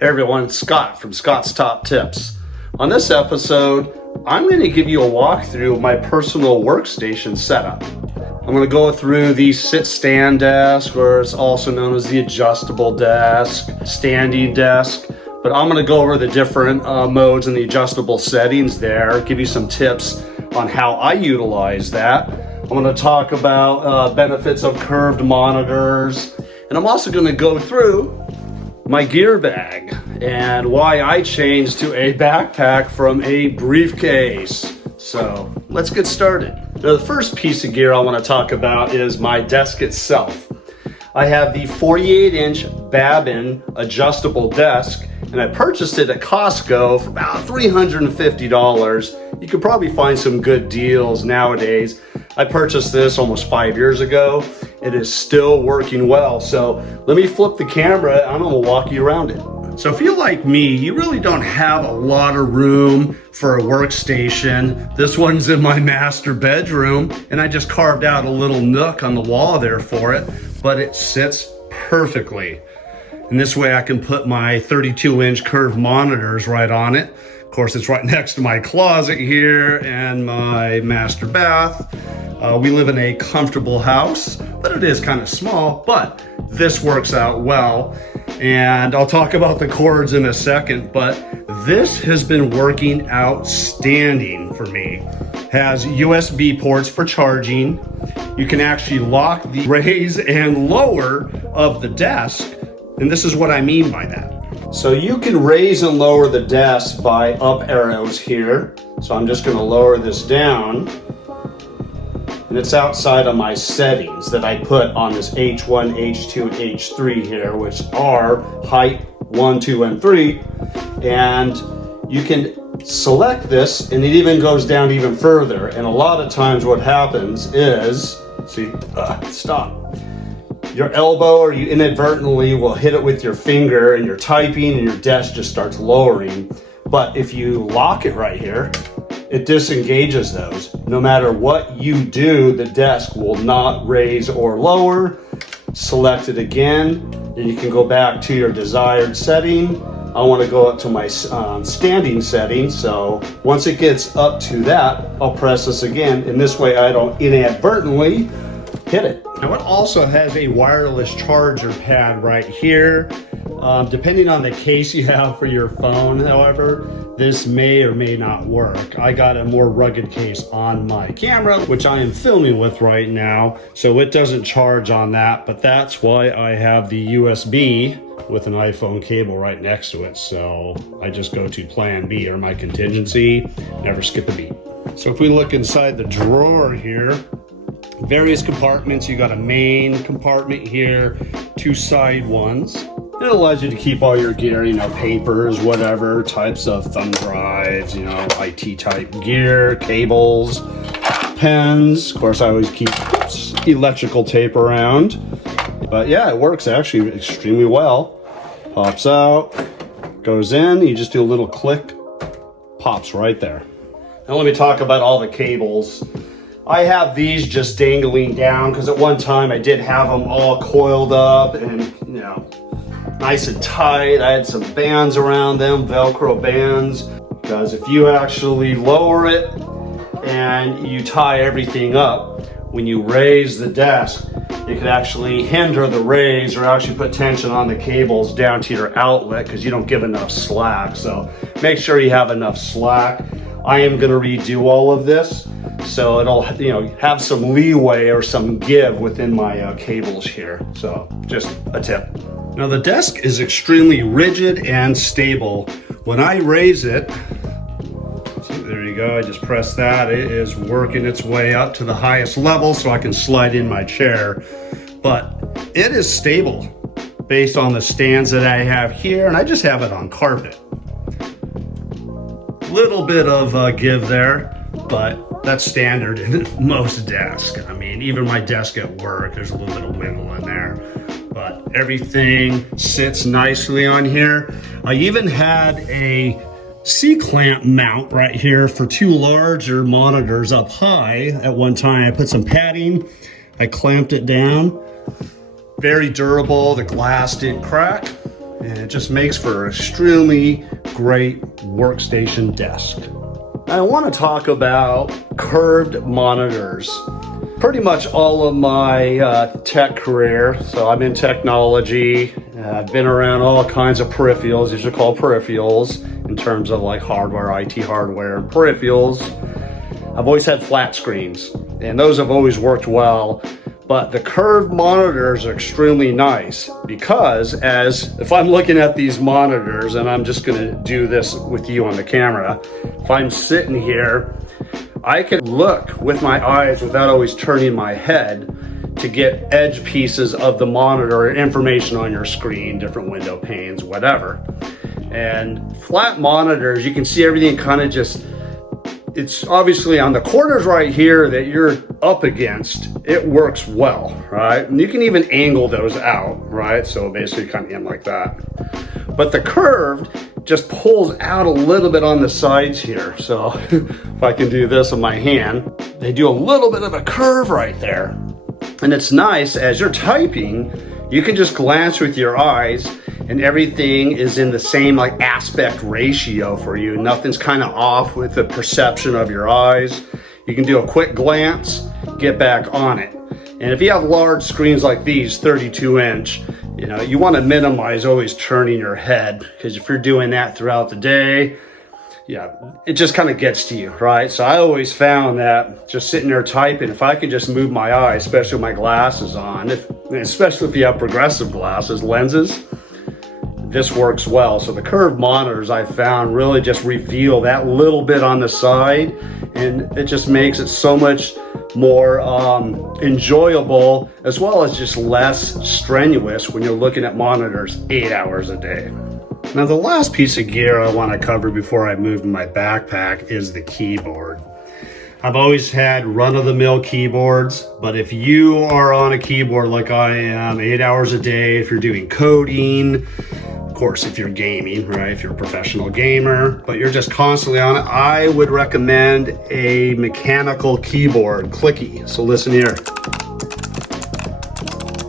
Hey everyone, it's Scott from Scott's Top Tips. On this episode, I'm going to give you a walkthrough of my personal workstation setup. I'm going to go through the sit-stand desk, or it's also known as the adjustable desk, standing desk, but I'm going to go over the different modes and the adjustable settings there, give you some tips on how I utilize that. I'm going to talk about benefits of curved monitors, and I'm also going to go through my gear bag and why I changed to a backpack from a briefcase. So let's get started. Now, the first piece of gear I want to talk about is my desk itself. I have the 48-inch Babin adjustable desk, and I purchased it at Costco for about $350. You could probably find some good deals nowadays. I purchased this almost 5 years ago. It is still working well. So let me flip the camera. I'm gonna walk you around it. So if you're like me, you really don't have a lot of room for a workstation. This one's in my master bedroom, and I just carved out a little nook on the wall there for it, but it sits perfectly. And this way I can put my 32-inch curved monitors right on it. Of course, it's right next to my closet here and my master bath. We live in a comfortable house, but it is kind of small, but this works out well. And I'll talk about the cords in a second, but this has been working outstanding for me. Has USB ports for charging. You can actually lock the raise and lower of the desk. And this is what I mean by that. So you can raise and lower the desk by up arrows here. So I'm just gonna lower this down. And it's outside of my settings that I put on this H1, H2, and H3 here, which are height 1, 2, and 3. And you can select this, and it even goes down even further. And a lot of times what happens is, stop. Your elbow, or you inadvertently will hit it with your finger, and you're typing and your desk just starts lowering. But if you lock it right here, it disengages those. No matter what you do, the desk will not raise or lower. Select it again, and you can go back to your desired setting. I want to go up to my standing setting. So once it gets up to that, I'll press this again. And this way I don't inadvertently hit it. Now it also has a wireless charger pad right here. Depending on the case you have for your phone, however, this may or may not work. I got a more rugged case on my camera, which I am filming with right now, so it doesn't charge on that, but that's why I have the USB with an iPhone cable right next to it. So I just go to plan B, or my contingency, never skip a beat. So if we look inside the drawer here, various compartments. You got a main compartment here, two side ones. It allows you to keep all your gear, papers, whatever, types of thumb drives, IT type gear, cables, pens. Of course, I always keep electrical tape around. But yeah, it works actually extremely well. Pops out, goes in, you just do a little click, pops right there. Now let me talk about all the cables. I have these just dangling down because at one time I did have them all coiled up and, nice and tight. I had some bands around them, Velcro bands, because if you actually lower it and you tie everything up, when you raise the desk, it could actually hinder the raise or actually put tension on the cables down to your outlet because you don't give enough slack. So make sure you have enough slack. I am going to redo all of this, so it'll have some leeway or some give within my cables here. So just a tip. Now the desk is extremely rigid and stable. When I raise it, see, there you go, I just press that. It is working its way up to the highest level so I can slide in my chair. But it is stable based on the stands that I have here, and I just have it on carpet. Little bit of give there, but that's standard in most desks. I mean, even my desk at work, there's a little bit of wiggle in there, but everything sits nicely on here. I even had a C-clamp mount right here for two larger monitors up high. At one time, I put some padding, I clamped it down. Very durable, the glass didn't crack. and it just makes for an extremely great workstation desk. I want to talk about curved monitors. Pretty much all of my tech career, so I'm in technology. I've been around all kinds of peripherals. These are called peripherals in terms of like hardware, IT hardware, and peripherals. I've always had flat screens, and those have always worked well. But the curved monitors are extremely nice because if I'm looking at these monitors, and I'm just gonna do this with you on the camera, if I'm sitting here, I can look with my eyes without always turning my head to get edge pieces of the monitor, information on your screen, different window panes, whatever. And flat monitors, you can see everything kind of just, it's obviously on the corners right here that you're up against, it works well, right? And you can even angle those out, right? So basically kind of in like that. But the curved just pulls out a little bit on the sides here. So if I can do this with my hand, they do a little bit of a curve right there. And it's nice as you're typing, you can just glance with your eyes and everything is in the same like aspect ratio for you. Nothing's kind of off with the perception of your eyes. You can do a quick glance, get back on it. And if you have large screens like these, 32-inch, you know, you want to minimize always turning your head, because if you're doing that throughout the day, yeah, it just kind of gets to you, right? So I always found that just sitting there typing, if I could just move my eyes, especially with my glasses on, especially if you have progressive glasses, lenses, this works well. So the curved monitors I found really just reveal that little bit on the side, and it just makes it so much more enjoyable, as well as just less strenuous when you're looking at monitors 8 hours a day. Now the last piece of gear I want to cover before I move to my backpack is the keyboard. I've always had run-of-the-mill keyboards, but if you are on a keyboard like I am 8 hours a day, if you're doing coding, of course if you're gaming, right, if you're a professional gamer, but you're just constantly on it, I would recommend a mechanical keyboard, clicky. So listen here.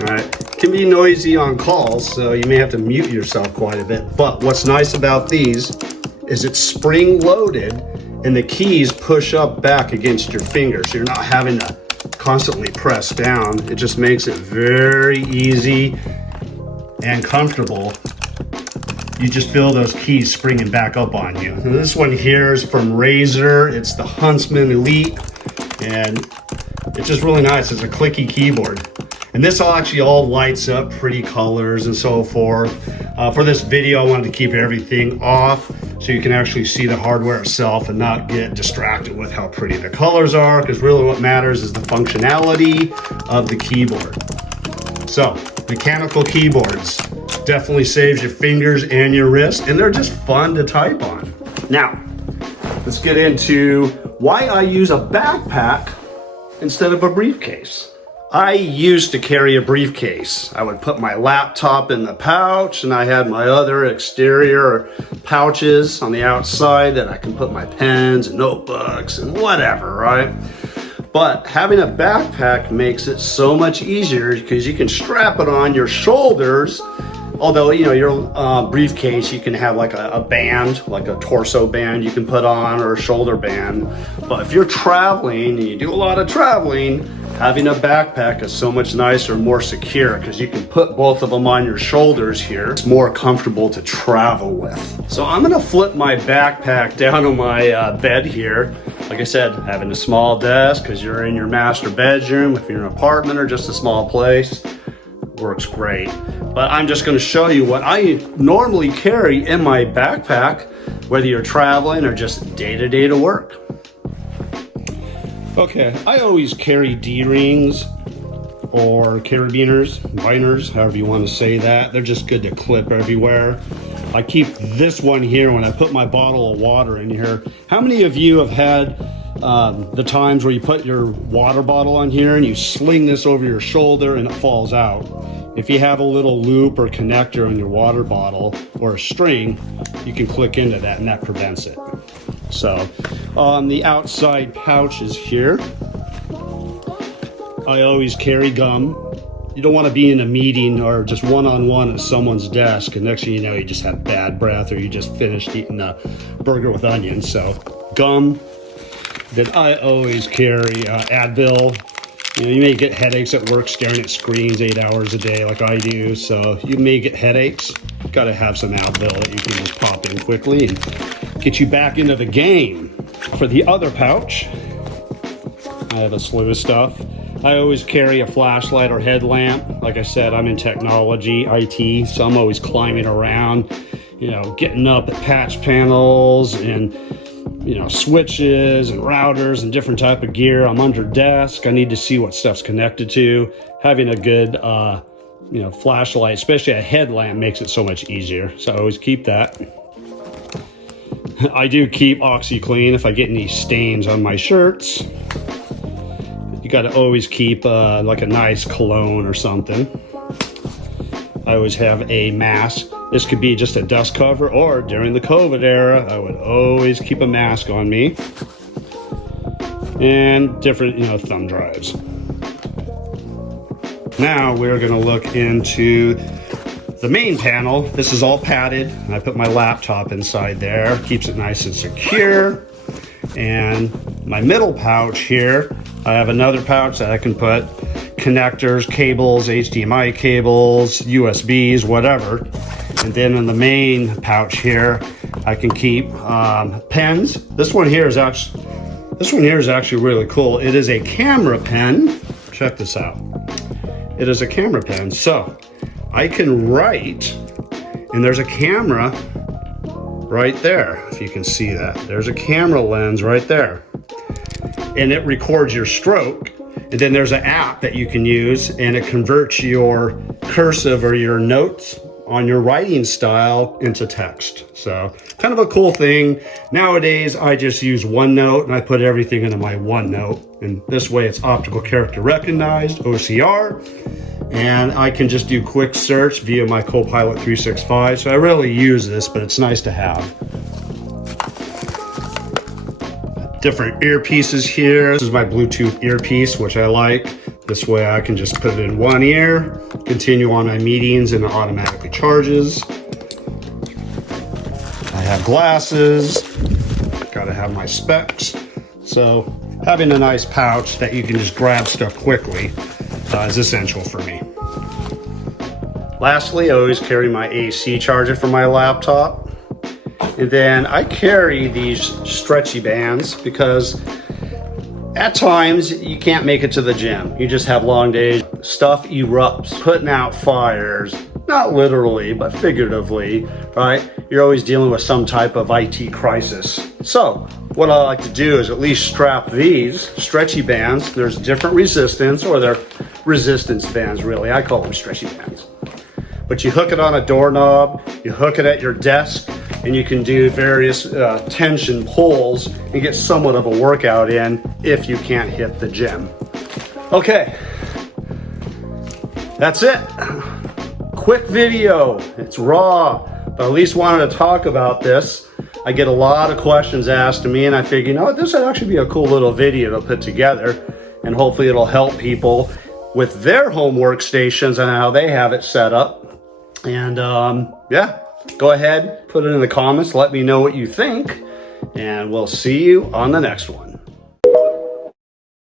All right. It can be noisy on calls, so you may have to mute yourself quite a bit, but what's nice about these is it's spring loaded and the keys push up back against your fingers, so you're not having to constantly press down. It just makes it very easy and comfortable. You just feel those keys springing back up on you. And this one here is from Razer. It's the Huntsman Elite, and it's just really nice. It's a clicky keyboard. And this actually all lights up, pretty colors and so forth. For this video, I wanted to keep everything off so you can actually see the hardware itself and not get distracted with how pretty the colors are, because really what matters is the functionality of the keyboard. So, mechanical keyboards definitely saves your fingers and your wrist, and they're just fun to type on. Now, let's get into why I use a backpack instead of a briefcase. I used to carry a briefcase. I would put my laptop in the pouch, and I had my other exterior pouches on the outside that I can put my pens and notebooks and whatever, right? But having a backpack makes it so much easier because you can strap it on your shoulders. Although, you know, your briefcase, you can have like a band, like a torso band you can put on, or a shoulder band. But if you're traveling and you do a lot of traveling, having a backpack is so much nicer, more secure, because you can put both of them on your shoulders here. It's more comfortable to travel with. So I'm gonna flip my backpack down on my bed here. Like I said, having a small desk, because you're in your master bedroom, if you're in an apartment or just a small place, works great. But I'm just going to show you what I normally carry in my backpack, whether you're traveling or just day-to-day to work. Okay, I always carry D-rings or carabiners, binders, however you want to say that. They're just good to clip everywhere. I keep this one here when I put my bottle of water in here. How many of you have had the times where you put your water bottle on here and you sling this over your shoulder and it falls out? If you have a little loop or connector in your water bottle or a string, you can click into that and that prevents it. So on the outside pouches here, I always carry gum. You don't want to be in a meeting or just one-on-one at someone's desk, and next thing you know, you just have bad breath, or you just finished eating a burger with onions. So gum. Then I always carry Advil. You know, you may get headaches at work staring at screens 8 hours a day like I do, so you may get headaches. Got to have some Advil that you can just pop in quickly and get you back into the game. For the other pouch, I have a slew of stuff. I always carry a flashlight or headlamp. Like I said, I'm in technology, IT, so I'm always climbing around, you know, getting up at patch panels and, you know, switches and routers and different type of gear. I'm under desk. I need to see what stuff's connected to. Having a good, you know, flashlight, especially a headlamp, makes it so much easier. So I always keep that. I do keep OxyClean if I get any stains on my shirts. You got to always keep like a nice cologne or something. I always have a mask. This could be just a dust cover, or during the COVID era, I would always keep a mask on me. And different, you know, thumb drives. Now we're going to look into the main panel. This is all padded. I put my laptop inside there. Keeps it nice and secure. And my middle pouch here, I have another pouch that I can put connectors, cables, HDMI cables, USBs, whatever. And then in the main pouch here, I can keep pens. This one here is actually really cool. It is a camera pen. Check this out. It is a camera pen. So I can write, and there's a camera right there. If you can see that, there's a camera lens right there. And it records your stroke. And then there's an app that you can use, and it converts your cursive or your notes on your writing style into text. So kind of a cool thing. Nowadays, I just use OneNote, and I put everything into my OneNote. And this way it's optical character recognized, OCR. And I can just do quick search via my Copilot 365. So I rarely use this, but it's nice to have. Different earpieces here. This is my Bluetooth earpiece, which I like. This way I can just put it in one ear, continue on my meetings, and it automatically charges. I have glasses, gotta have my specs. So having a nice pouch that you can just grab stuff quickly is essential for me. Lastly, I always carry my AC charger for my laptop. And then I carry these stretchy bands because at times you can't make it to the gym. You just have long days. Stuff erupts, putting out fires, not literally, but figuratively, right? You're always dealing with some type of IT crisis. So what I like to do is at least strap these stretchy bands. There's different resistance, or they're resistance bands really. I call them stretchy bands. But you hook it on a doorknob, you hook it at your desk, and you can do various tension pulls and get somewhat of a workout in if you can't hit the gym. Okay, that's it. Quick video, it's raw, but I at least wanted to talk about this. I get a lot of questions asked to me, and I figured, you know what, this would actually be a cool little video to put together, and hopefully it'll help people with their home workstations and how they have it set up. And yeah, go ahead, put it in the comments, let me know what you think, and we'll see you on the next one.